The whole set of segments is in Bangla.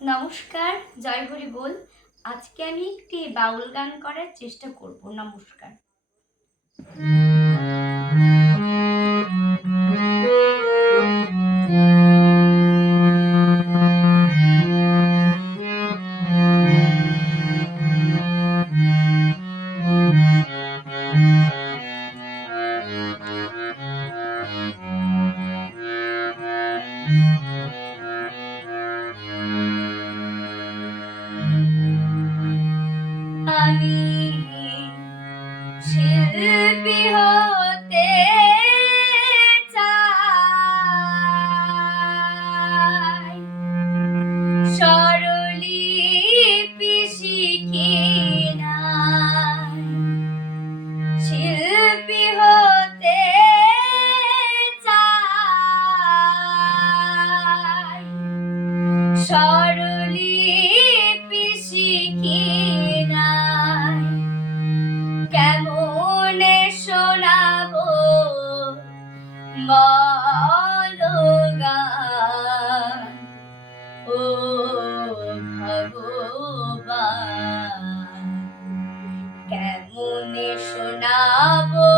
নমস্কার, জয় হরি বল। আজকে আমি একটি বাউল গান করার চেষ্টা করব। নমস্কার। আমি শিল্পী হতে চাই, স্বরলিপি শিখি নাই। শিল্পী হতে চাই, স্বরলিপি শিখি নাই। কেমনে শোনাবো বলো গান, ও ভগবান। কেমনে শোনাবো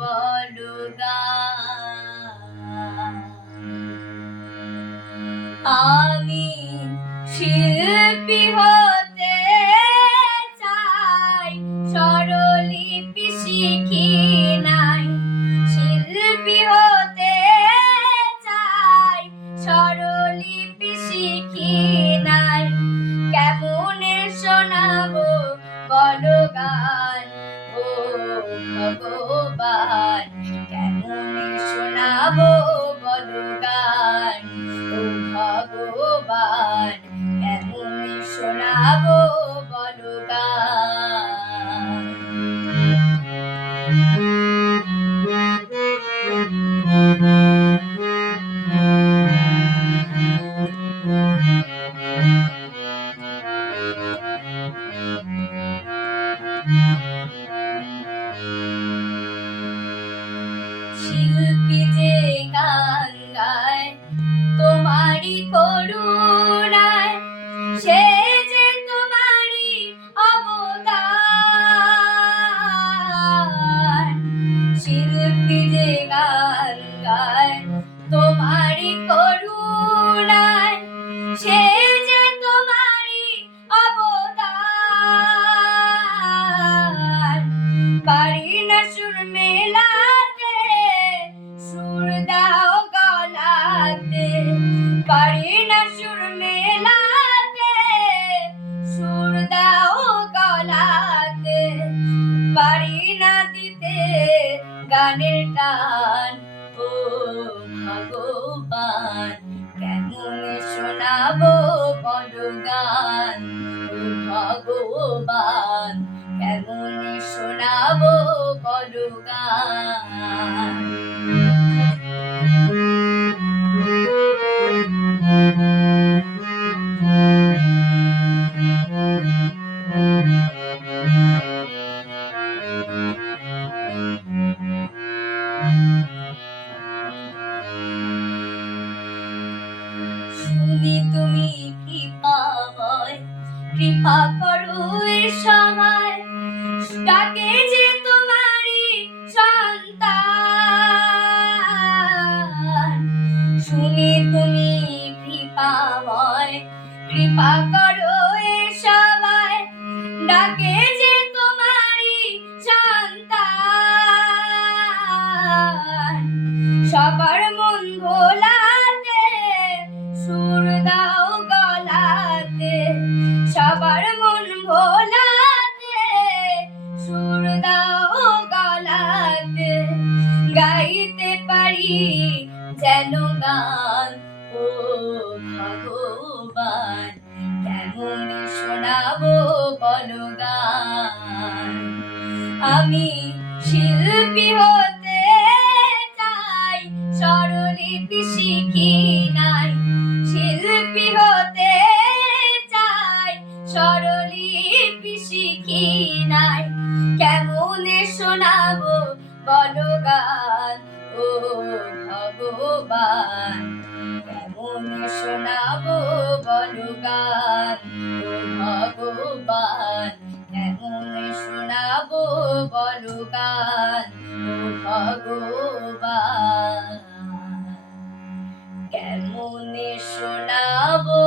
বলো গান। আমি শিল্পী হতে চাই, স্বরলিপি শিখি নাই। শিল্পী হতে চাই, স্বরলিপি শিখি নাই। কেমনে শোনাবো বলো গান, ও ভগবান। কেমনে শোনাবো বলো গান, ও ভগবান। কেমনে শোনাবো বলো গান। শিল্পী যে গান গায় তোমারই করুণায়, সে যে তোমারই অবদান। শিল্পী যে গান গায় তোমারই করুণায়, সে যে তোমারই অবদান। পারি না সুর মেলাতে, সুর দাও গলাতে। পারি না সুর মেলাতে, সুর দাও গলাতে। পারি না দিতে গানের টান, ও ভগবান। কেমনে শোনাবো বলো গান, ও ভগবান। কেমনে শোনাবো বলো গান। শুনি তুমি কৃপাময়, কৃপা করো এ সময়। ডাকে যে তোমারই সন্তান। শুনি তুমি কৃপাময়, কৃপা করো এ সময়। ডাকে যে তোমারই সন্তান। সবার মন ভোলাতে, সুর দাও গলাতে। সবার মন ভোলাতে, সুর দাও গলাতে। গাইতে পারি যেন গান, ও ভগবান। কেমনে শোনাবো বলো গান। আমি শিল্পী হতে চাই, স্বরলিপি শিখি নাই। শিল্পী হতে চাই, স্বরলিপি শিখি নাই। কেমনে শোনাবো বলো গান, ও ভগবান। কেমনে শোনাবো বলো গান ও ভগবান, কেমন শোনাবো বলো গান ও ভগবান, কেমনে শোনাবো